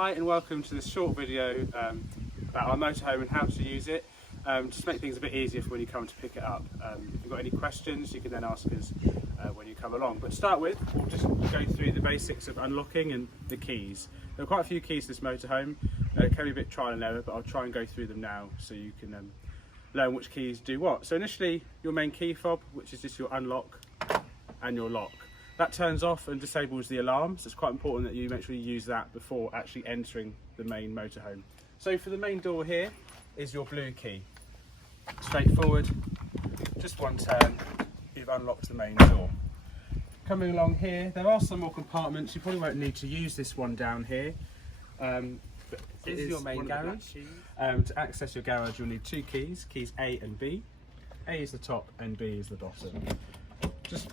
Hi and welcome to this short video about our motorhome and how to use it, just to make things a bit easier for when you come to pick it up. If you've got any questions you can then ask us when you come along. But to start with, we'll just go through the basics of unlocking and the keys. There are quite a few keys to this motorhome. It can be a bit trial and error, but I'll try and go through them now so you can learn which keys do what. So initially your main key fob, which is just your unlock and your lock. That turns off and disables the alarm, so it's quite important that you make sure you use that before actually entering the main motorhome. So for the main door here is your blue key. Straightforward, just one turn, you've unlocked the main door. Coming along here, there are some more compartments. You probably won't need to use this one down here. But it is your main garage. To access your garage you'll need two keys, keys A and B. A is the top and B is the bottom. Just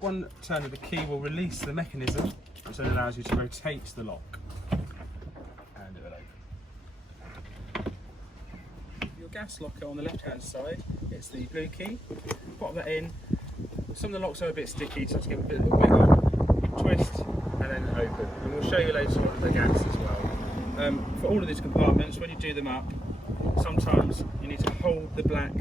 one turn of the key will release the mechanism, which then allows you to rotate the lock. And it will open. Your gas locker on the left hand side, it's the blue key. Pop that in. Some of the locks are a bit sticky, so just give it a bit of a wiggle, twist, and then open. And we'll show you later on the gas as well. For all of these compartments, when you do them up, sometimes you need to hold the black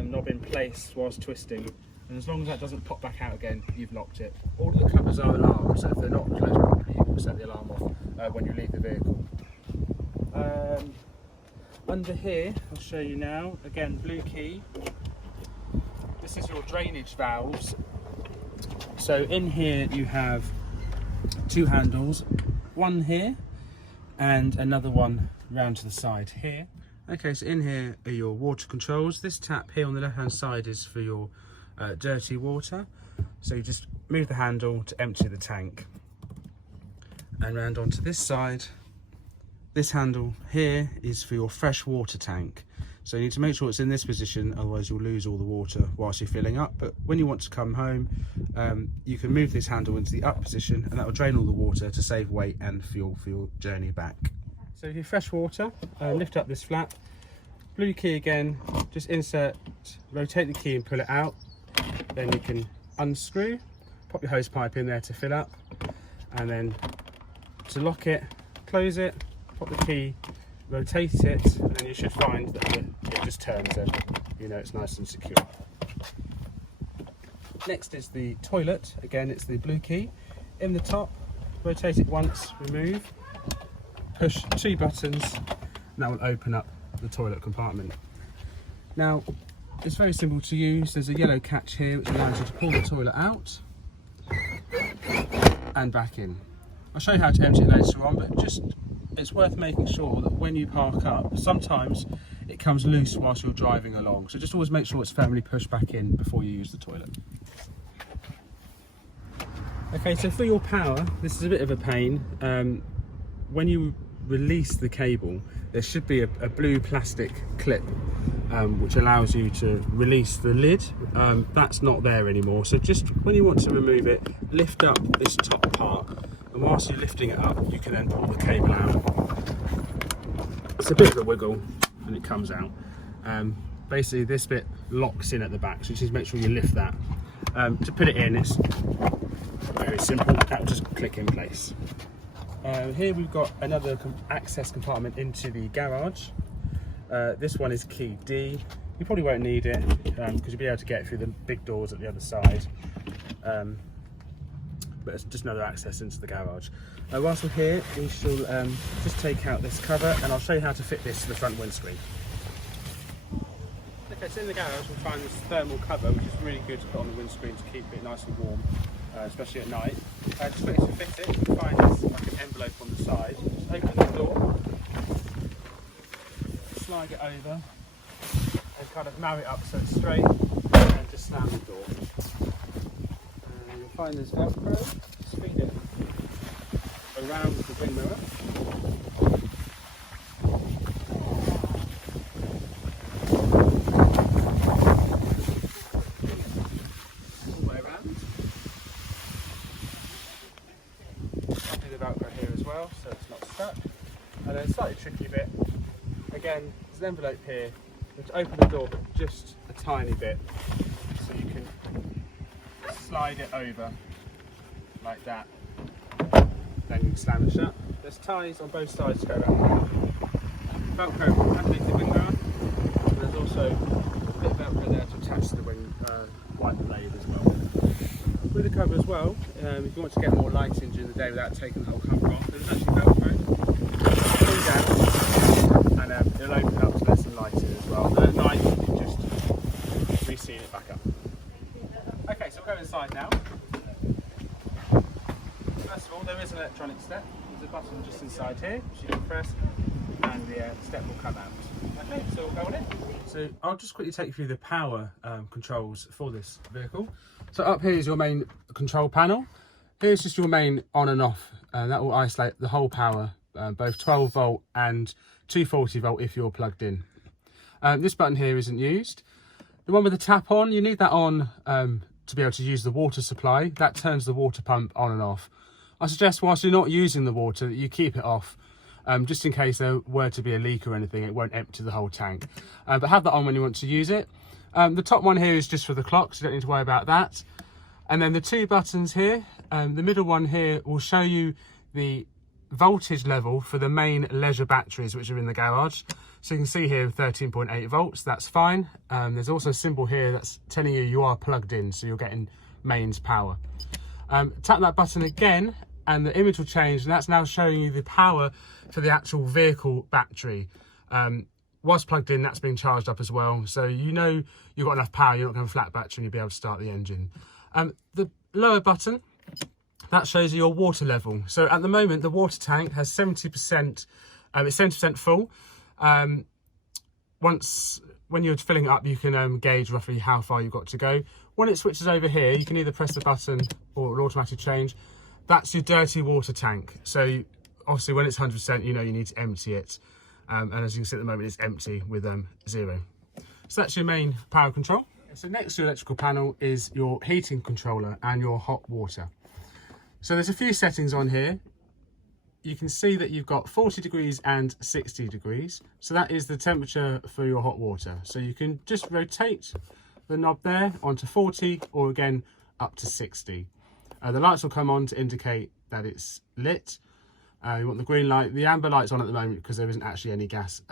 knob in place whilst twisting. And as long as that doesn't pop back out again, you've locked it. All of the covers are alarmed, so if they're not closed properly, you will set the alarm off when you leave the vehicle. Under here, I'll show you now, again, blue key. This is your drainage valves. So in here you have two handles, one here and another one round to the side here. Okay, so in here are your water controls. This tap here on the left hand side is for your dirty water, so you just move the handle to empty the tank. And round onto this side, this handle here is for your fresh water tank, so you need to make sure it's in this position, otherwise you'll lose all the water whilst you're filling up. But when you want to come home, you can move this handle into the up position and that will drain all the water to save weight and fuel for your journey back. So your fresh water, lift up this flap, blue key again, just insert, rotate the key and pull it out. Then you can unscrew, pop your hose pipe in there to fill up, and then to lock it, close it, pop the key, rotate it, and then you should find that it just turns and you know it's nice and secure. Next is the toilet. Again, it's the blue key. In the top, rotate it once, remove, push two buttons, and that will open up the toilet compartment. Now, it's very simple to use. There's a yellow catch here which allows you to pull the toilet out and back in. I'll show you how to empty it later on, but just it's worth making sure that when you park up, sometimes it comes loose whilst you're driving along. So just always make sure it's firmly pushed back in before you use the toilet. Okay, so for your power, this is a bit of a pain. When you release the cable, there should be a blue plastic clip which allows you to release the lid. That's not there anymore, so just when you want to remove it, lift up this top part, and whilst you're lifting it up you can then pull the cable out. It's a bit of a wiggle and it comes out. Basically this bit locks in at the back, so you just make sure you lift that. To put it in, it's very simple, that will just click in place. Here we've got another access compartment into the garage. This one is key D. You probably won't need it because you'll be able to get through the big doors at the other side. But it's just another access into the garage. Whilst we're here, we shall just take out this cover and I'll show you how to fit this to the front windscreen. Okay, so in the garage we'll find this thermal cover, which is really good to put on the windscreen to keep it nice and warm, especially at night. Just quickly to fit it, you'll find this like an envelope on the side. Just open the door, slide it over and kind of marry it up so it's straight, and just slam the door. And you'll find this Velcro, just feed it around the wing mirror. All the way around. I'll do the Velcro here as well so it's not stuck. And then slightly tricky bit, again, there's an envelope here. You have to open the door but just a tiny bit, so you can slide it over like that. Then you can slam it shut. there's ties on both sides to go around. Velcro underneath the wing guard. There's also a bit of Velcro there to attach to the wing wiper blade as well. With the cover as well, if you want to get more lighting during the day without taking the whole cover off, there's actually Velcro. Pull down and it'll open up to let some light in as well. And at night you can just reseal it back up. Okay, so we'll go inside now. First of all, there is an electronic step. There's a button just inside here, which you can press, and the step will come out. Okay, so we'll go on in. So I'll just quickly take you through the power controls for this vehicle. So up here is your main control panel. Here's just your main on and off, and that will isolate the whole power, both 12 volt and 240 volt if you're plugged in. This button here isn't used. The one with the tap on, you need that on to be able to use the water supply. That turns the water pump on and off. I suggest whilst you're not using the water that you keep it off, just in case there were to be a leak or anything, it won't empty the whole tank. But have that on when you want to use it. The top one here is just for the clock, so you don't need to worry about that. And then the two buttons here, the middle one here will show you the voltage level for the main leisure batteries which are in the garage. So you can see here 13.8 volts, that's fine. There's also a symbol here that's telling you are plugged in, so you're getting mains power. Tap that button again and the image will change, and that's now showing you the power for the actual vehicle battery. Whilst plugged in, that's being charged up as well, so you know you've got enough power, you're not going to flat battery and you'll be able to start the engine. The lower button, that shows you your water level. So at the moment the water tank has 70%, it's 70% full. When you're filling it up, you can gauge roughly how far you've got to go. When it switches over here, you can either press the button or it'll automatically change. That's your dirty water tank. So obviously when it's 100%, you know you need to empty it. And as you can see at the moment, it's empty with 0. So that's your main power control. So next to your electrical panel is your heating controller and your hot water. So there's a few settings on here. You can see that you've got 40 degrees and 60 degrees. So that is the temperature for your hot water. So you can just rotate the knob there onto 40 or again up to 60. The lights will come on to indicate that it's lit. You want the green light. The amber light's on at the moment because there isn't actually any gas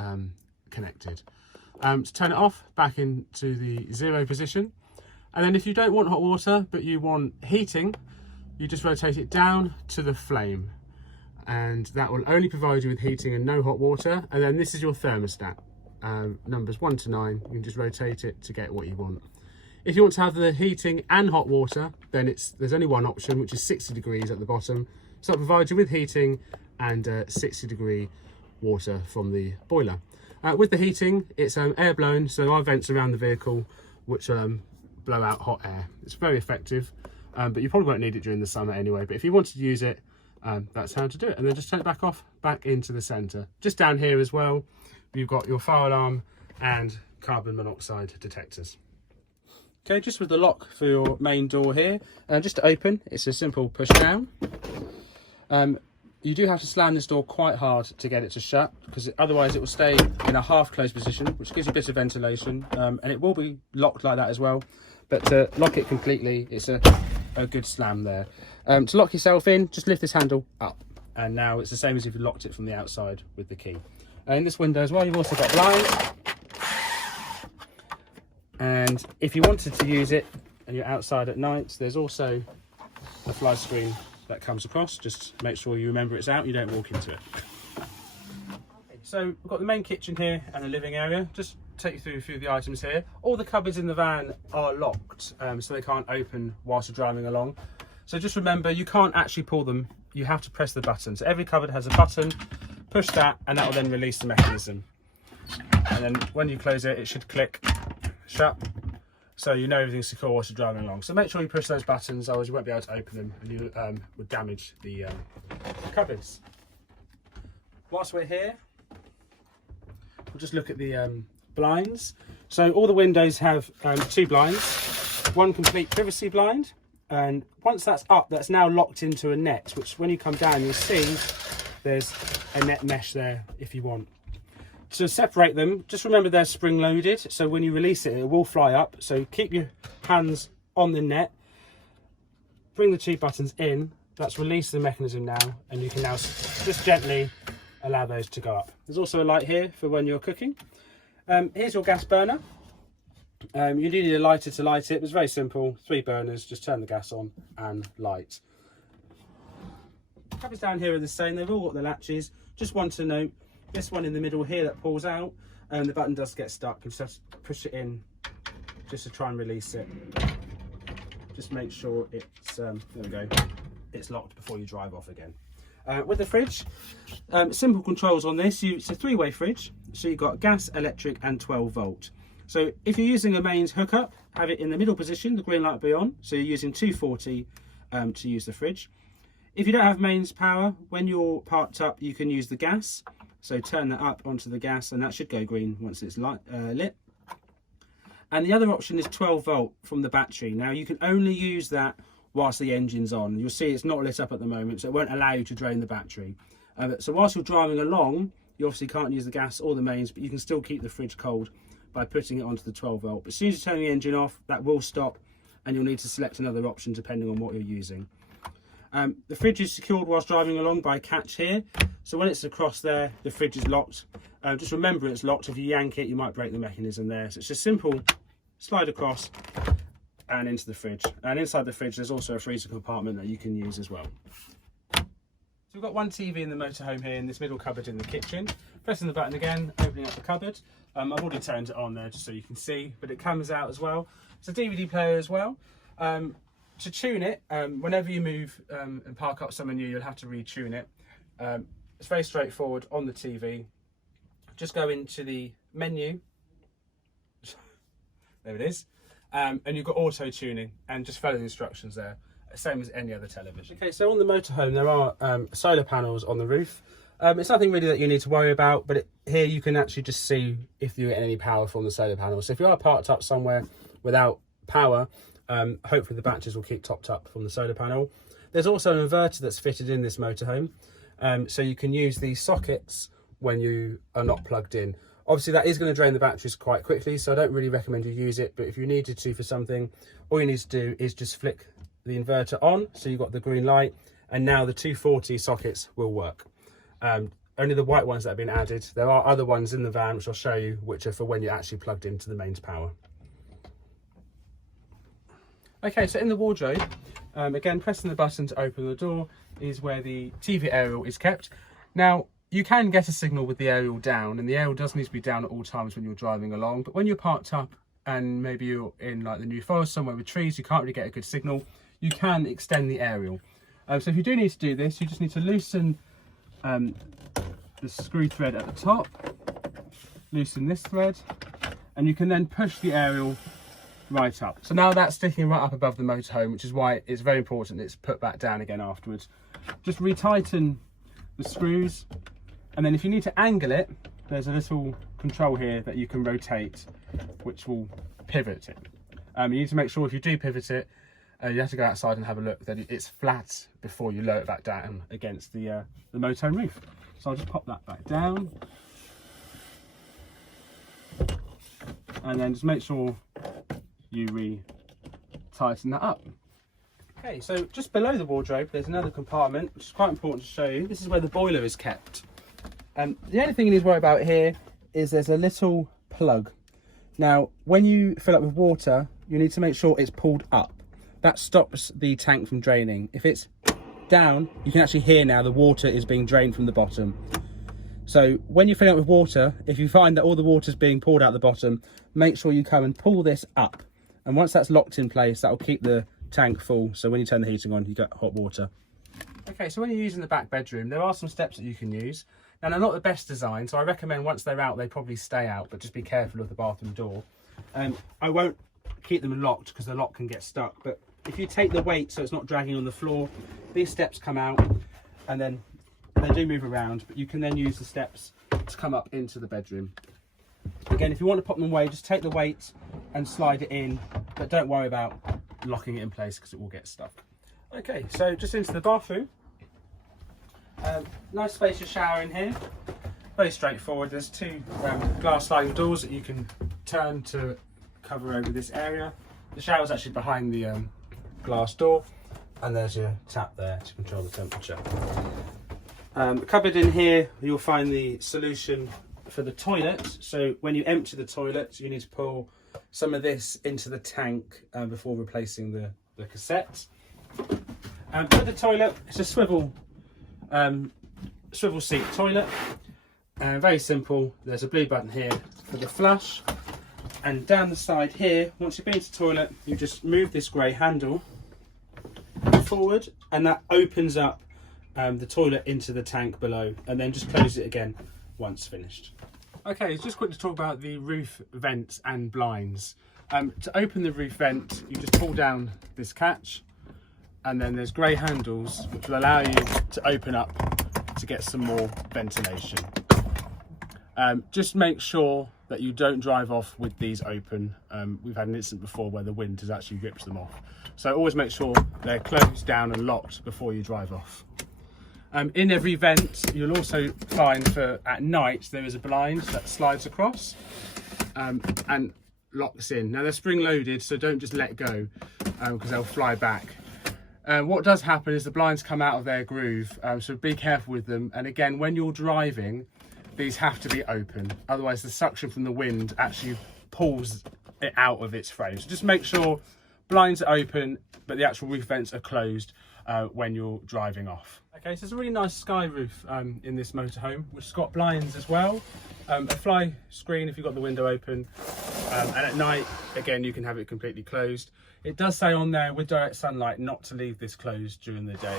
connected. To turn it off, back into the 0 position. And then if you don't want hot water but you want heating, you just rotate it down to the flame. And that will only provide you with heating and no hot water. And then this is your thermostat, numbers 1 to 9. You can just rotate it to get what you want. If you want to have the heating and hot water, then there's only one option, which is 60 degrees at the bottom. So that provides you with heating and 60-degree water from the boiler. With the heating, it's air blown, so there are vents around the vehicle which blow out hot air. It's very effective, but you probably won't need it during the summer anyway. But if you wanted to use it, that's how to do it. And then just turn it back off, back into the centre. Just down here as well, you've got your fire alarm and carbon monoxide detectors. Okay, just with the lock for your main door here, just to open, it's a simple push down. You do have to slam this door quite hard to get it to shut, because otherwise it will stay in a half closed position, which gives you a bit of ventilation, and it will be locked like that as well. But to lock it completely, it's a good slam there. To lock yourself in, just lift this handle up, and now it's the same as if you locked it from the outside with the key. In this window as well, you've also got blinds. And if you wanted to use it and you're outside at night, there's also a fly screen that comes across. Just make sure you remember it's out, you don't walk into it. So we've got the main kitchen here and the living area. Just take you through a few of the items here. All the cupboards in the van are locked, so they can't open whilst you're driving along. So just remember, you can't actually pull them, you have to press the button. So every cupboard has a button, push that, and that will then release the mechanism. And then when you close it, it should click shut, so you know everything's secure whilst you're driving along. So make sure you push those buttons, otherwise you won't be able to open them and you would damage the cupboards. Whilst we're here, we'll just look at the blinds. So all the windows have 2 blinds, one complete privacy blind, and once that's up, that's now locked into a net, which when you come down you'll see there's a net mesh there if you want. To separate them, just remember they're spring loaded, so when you release it, it will fly up. So keep your hands on the net, bring the 2 buttons in, that's released the mechanism now, and you can now just gently allow those to go up. There's also a light here for when you're cooking. Here's your gas burner. You do need a lighter to light it. It's very simple, 3 burners, just turn the gas on and light. Covers down here are the same, they've all got the latches. Just one to note, this one in the middle here that pulls out, the button does get stuck. You just have to push it in just to try and release it. Just make sure it's, there we go, it's locked before you drive off again. With the fridge, simple controls on this. It's a 3-way fridge, so you've got gas, electric and 12 volt. So if you're using a mains hookup, have it in the middle position, the green light will be on. So you're using 240 to use the fridge. If you don't have mains power, when you're parked up, you can use the gas. So turn that up onto the gas and that should go green once it's lit. And the other option is 12 volt from the battery. Now you can only use that whilst the engine's on. You'll see it's not lit up at the moment, so it won't allow you to drain the battery. So whilst you're driving along, you obviously can't use the gas or the mains, but you can still keep the fridge cold by putting it onto the 12 volt. But as soon as you turn the engine off, that will stop and you'll need to select another option depending on what you're using. The fridge is secured whilst driving along by a catch here. So when it's across there, the fridge is locked. Just remember it's locked. If you yank it, you might break the mechanism there. So it's just simple, slide across and into the fridge. And inside the fridge, there's also a freezer compartment that you can use as well. So we've got one TV in the motorhome here in this middle cupboard in the kitchen. Pressing the button again, opening up the cupboard. I've already turned it on there just so you can see, but it comes out as well. It's a DVD player as well. To tune it, whenever you move and park up somewhere new, you'll have to retune it. It's very straightforward on the TV. Just go into the menu. There it is. And you've got auto tuning and just follow the instructions there. Same as any other television. Okay, so on the motorhome, there are solar panels on the roof. It's nothing really that you need to worry about, but here you can actually just see if you get any power from the solar panel. So if you are parked up somewhere without power, hopefully the batteries will keep topped up from the solar panel. There's also an inverter that's fitted in this motorhome, so you can use these sockets when you are not plugged in. Obviously that is going to drain the batteries quite quickly, so I don't really recommend you use it, but if you needed to for something, all you need to do is just flick the inverter on, so you've got the green light, and now the 240 sockets will work. Only the white ones that have been added. There are other ones in the van which I'll show you, which are for when you're actually plugged into the mains power. Okay, so in the wardrobe, again pressing the button to open the door is where the TV aerial is kept. Now you can get a signal with the aerial down, and the aerial does need to be down at all times when you're driving along, but when you're parked up and maybe you're in like the New Forest somewhere with trees, you can't really get a good signal, you can extend the aerial. So if you do need to do this, you just need to loosen the screw thread at the top, loosen this thread, and you can then push the aerial right up. So now that's sticking right up above the motorhome, which is why it's very important it's put back down again afterwards. Just retighten the screws, and then if you need to angle it, there's a little control here that you can rotate, which will pivot it. You need to make sure if you do pivot it, you have to go outside and have a look that it's flat before you lower it back down against the motorhome roof. So I'll just pop that back down, and then just make sure you re-tighten that up. Okay, so just below the wardrobe there's another compartment which is quite important to show you. This is where the boiler is kept. The only thing you need to worry about here is there's a little plug. Now when you fill up with water, you need to make sure it's pulled up. That stops the tank from draining. If it's down, you can actually hear now the water is being drained from the bottom. So when you're filling up with water, if you find that all the water is being poured out the bottom, make sure you come and pull this up. And once that's locked in place, that will keep the tank full. So when you turn the heating on, you get hot water. Okay, so when you're using the back bedroom, there are some steps that you can use. Now they're not the best design, so I recommend once they're out, they probably stay out, but just be careful of the bathroom door. I won't keep them locked because the lock can get stuck, but if you take the weight so it's not dragging on the floor, these steps come out and then they do move around, but you can then use the steps to come up into the bedroom. Again, if you want to pop them away, just take the weight and slide it in, but don't worry about locking it in place because it will get stuck. Okay, so just into the bathroom. Nice spacious shower in here. Very straightforward. There's two glass sliding doors that you can turn to cover over this area. The shower's actually behind the glass door. and there's your tap there to control the temperature. Cupboard in here, you'll find the solution for the toilet. So when you empty the toilet, you need to pull some of this into the tank before replacing the cassette. For the toilet, it's a swivel seat toilet. Very simple. There's a blue button here for the flush, and down the side here, once you've been to the toilet, you just move this grey handle forward, and that opens up the toilet into the tank below, and then just close it again once finished. Okay, just quick to talk about the roof vents and blinds. To open the roof vent, you just pull down this catch, and then there's grey handles which will allow you to open up to get some more ventilation. Just make sure that you don't drive off with these open. We've had an incident before where the wind has actually ripped them off. So always make sure they're closed down and locked before you drive off. In every vent, you'll also find at night there is a blind that slides across and locks in. Now they're spring loaded, so don't just let go because they'll fly back. What does happen is the blinds come out of their groove, so be careful with them. And again, when you're driving, these have to be open, otherwise the suction from the wind actually pulls it out of its frame. So just make sure blinds are open, but the actual roof vents are closed when you're driving off. Okay, so there's a really nice sky roof in this motorhome, which has got blinds as well, a fly screen if you've got the window open, and at night, again, you can have it completely closed. It does say on there with direct sunlight not to leave this closed during the day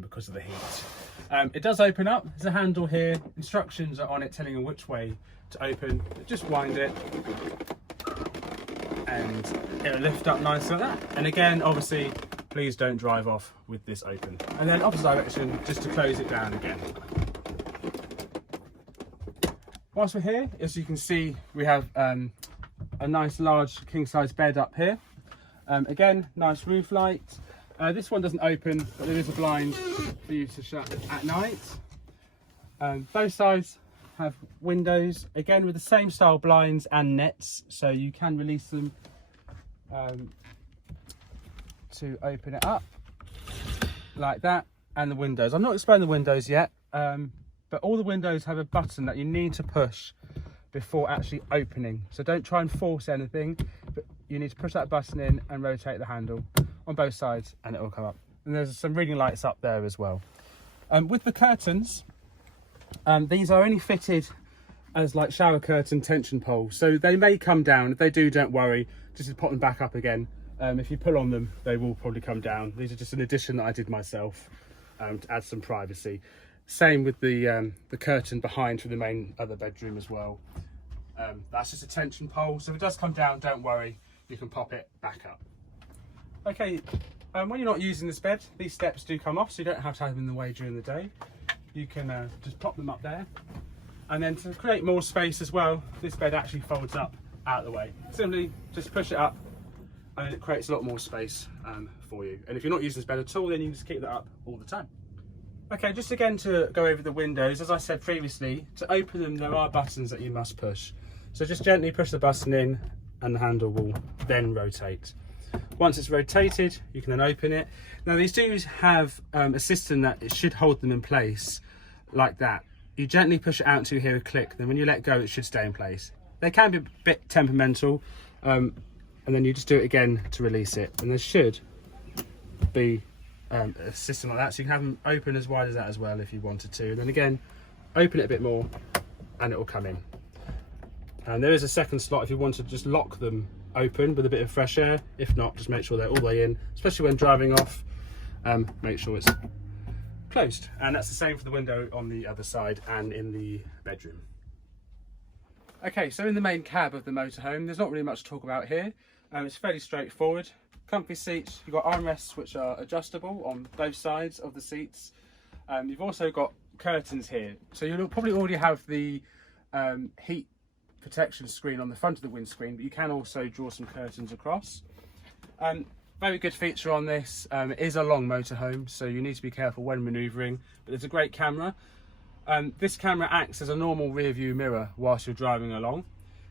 because of the heat. It does open up. There's a handle here. Instructions are on it telling you which way to open. Just wind it and it'll lift up nice like that. And again, obviously, please don't drive off with this open. And then opposite direction, just to close it down again. Whilst we're here, as you can see, we have a nice large king size bed up here. Again, nice roof light. This one doesn't open, but there is a blind for you to shut at night. Both sides have windows, again with the same style blinds and nets, so you can release them to open it up like that. And the windows, I'm not explaining the windows yet, but all the windows have a button that you need to push before actually opening. So don't try and force anything, but you need to push that button in and rotate the handle on both sides and it will come up. And there's some reading lights up there as well. With the curtains, these are only fitted as like shower curtain tension poles, so they may come down. If they do, don't worry, just pop them back up again. If you pull on them, they will probably come down. These are just an addition that I did myself to add some privacy. Same with the curtain behind for the main other bedroom as well. That's just a tension pole, so if it does come down, don't worry, you can pop it back up. Okay, when you're not using this bed, these steps do come off, so you don't have to have them in the way during the day. You can just pop them up there. And then to create more space as well, this bed actually folds up out of the way. Simply just push it up and it creates a lot more space for you. And if you're not using this bed at all, then you can just keep that up all the time. Okay, just again to go over the windows, as I said previously, to open them there are buttons that you must push. So just gently push the button in and the handle will then rotate. Once it's rotated, you can then open it. Now these do have a system that it should hold them in place like that. You gently push it out until you hear a click, then when you let go it should stay in place. They can be a bit temperamental, and then you just do it again to release it, and there should be a system like that, so you can have them open as wide as that as well if you wanted to, and then again open it a bit more and it will come in. And there is a second slot if you want to just lock them open with a bit of fresh air. If not, just make sure they're all the way in, especially when driving off. Make sure it's closed, and that's the same for the window on the other side and in the bedroom. Okay, so in the main cab of the motorhome, there's not really much to talk about here. It's fairly straightforward. Comfy seats, you've got armrests which are adjustable on both sides of the seats. You've also got curtains here, so you'll probably already have the heat protection screen on the front of the windscreen, but you can also draw some curtains across. Very good feature on this, it is a long motorhome, so you need to be careful when manoeuvring, but there's a great camera. This camera acts as a normal rear view mirror whilst you're driving along,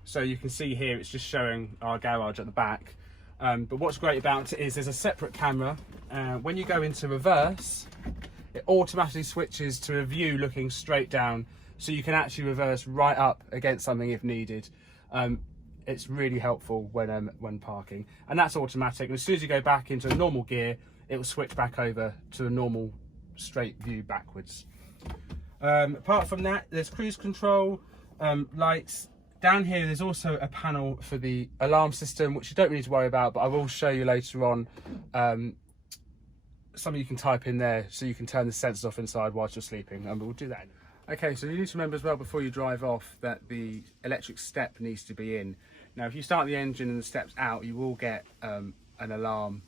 so you can see here it's just showing our garage at the back, But what's great about it is there's a separate camera. When you go into reverse, it automatically switches to a view looking straight down, so you can actually reverse right up against something if needed. It's really helpful when parking, and that's automatic. And as soon as you go back into a normal gear, it will switch back over to a normal straight view backwards. Apart from that, there's cruise control, lights. Down here there's also a panel for the alarm system, which you don't really need to worry about, but I will show you later on something you can type in there so you can turn the sensors off inside whilst you're sleeping, and we'll do that. Okay, so you need to remember as well before you drive off that the electric step needs to be in. Now if you start the engine and the step's out, you will get an alarm.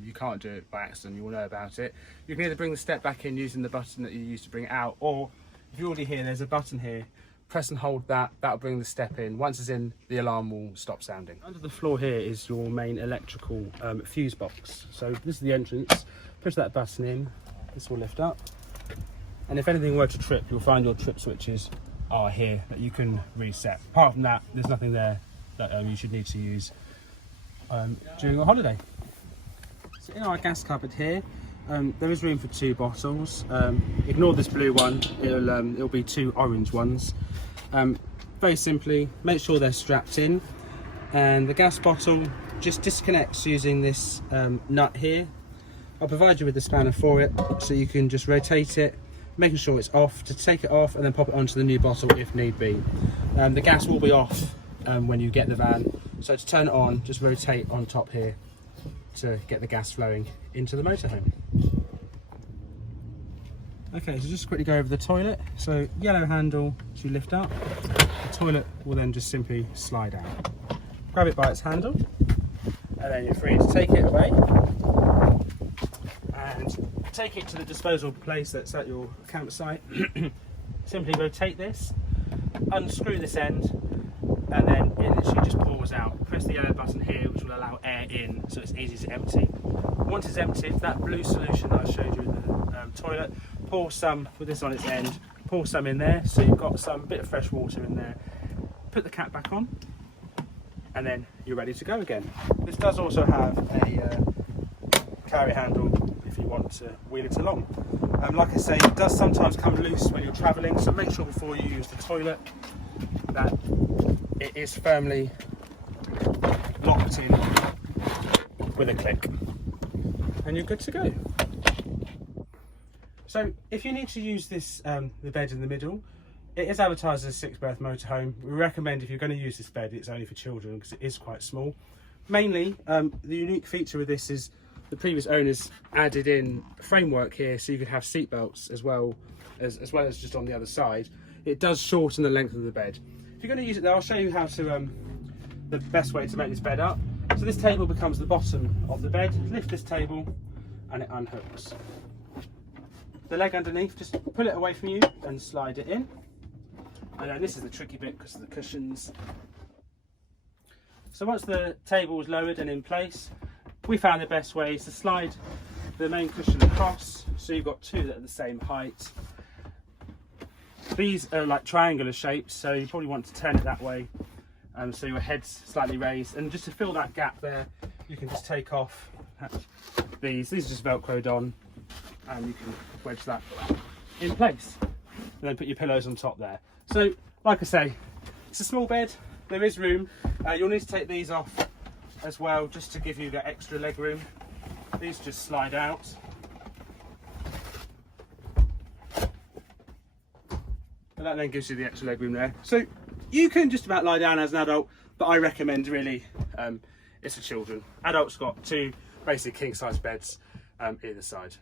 You can't do it by accident, you will know about it. You can either bring the step back in using the button that you used to bring it out, or if you're already here, there's a button here, press and hold that, that'll bring the step in. Once it's in, the alarm will stop sounding. Under the floor here is your main electrical fuse box. So this is the entrance, push that button in, this will lift up. And if anything were to trip, you'll find your trip switches are here that you can reset. Apart from that, there's nothing there that you should need to use during your holiday. So in our gas cupboard here, there is room for 2 bottles. Ignore this blue one, it'll be 2 orange ones. Very simply, make sure they're strapped in, and the gas bottle just disconnects using this nut here. I'll provide you with the spanner for it, so you can just rotate it, making sure it's off, to take it off and then pop it onto the new bottle if need be. The gas will be off when you get the van, so to turn it on, just rotate on top here to get the gas flowing into the motorhome. Okay, so just quickly go over the toilet. So yellow handle to lift up, the toilet will then just simply slide out. Grab it by its handle, and then you're free to take it away and take it to the disposal place that's at your campsite. Simply rotate this, unscrew this end, and then it literally just pours out. Press the yellow button here, which will allow air in, so it's easy to empty. Once it's emptied, that blue solution that I showed you in the toilet, pour some, with this on its end, pour some in there, so you've got some bit of fresh water in there. Put the cap back on, and then you're ready to go again. This does also have a carry handle if you want to wheel it along. Like I say, it does sometimes come loose when you're travelling, so make sure before you use the toilet that it is firmly locked in with a click, and you're good to go. So if you need to use this, the bed in the middle, it is advertised as a 6-berth motorhome. We recommend if you're going to use this bed, it's only for children because it is quite small. Mainly, the unique feature with this is the previous owners added in a framework here, so you could have seat belts as well as just on the other side. It does shorten the length of the bed. If you're going to use it though, I'll show you how to the best way to make this bed up. So this table becomes the bottom of the bed. Lift this table and it unhooks. The leg underneath, just pull it away from you and slide it in. And then this is the tricky bit because of the cushions. So once the table is lowered and in place, we found the best way is to slide the main cushion across, so you've got 2 that are the same height. These are like triangular shapes, so you probably want to turn it that way, so your head's slightly raised. And just to fill that gap there, you can just take off these are just velcroed on, and you can wedge that in place and then put your pillows on top there. So like I say, it's a small bed, there is room. You'll need to take these off as well just to give you that extra leg room. These just slide out, and that then gives you the extra leg room there. So you can just about lie down as an adult, but I recommend really it's for children. Adults got 2 basic king size beds either side.